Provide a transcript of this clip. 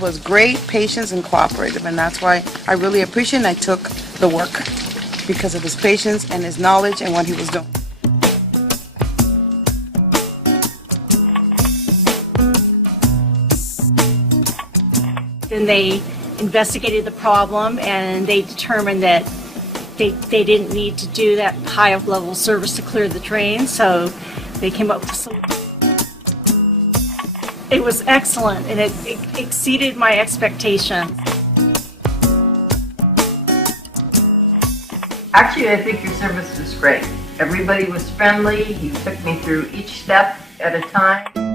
was great, patient, and cooperative, and that's why I really appreciate and I took the work because of his patience and his knowledge and what he was doing. Then they investigated the problem and they determined that they didn't need to do that high level service to clear the drain, so they came up with a solution. It was excellent and it exceeded my expectations. Actually, I think your service was great. Everybody was friendly. You took me through each step at a time.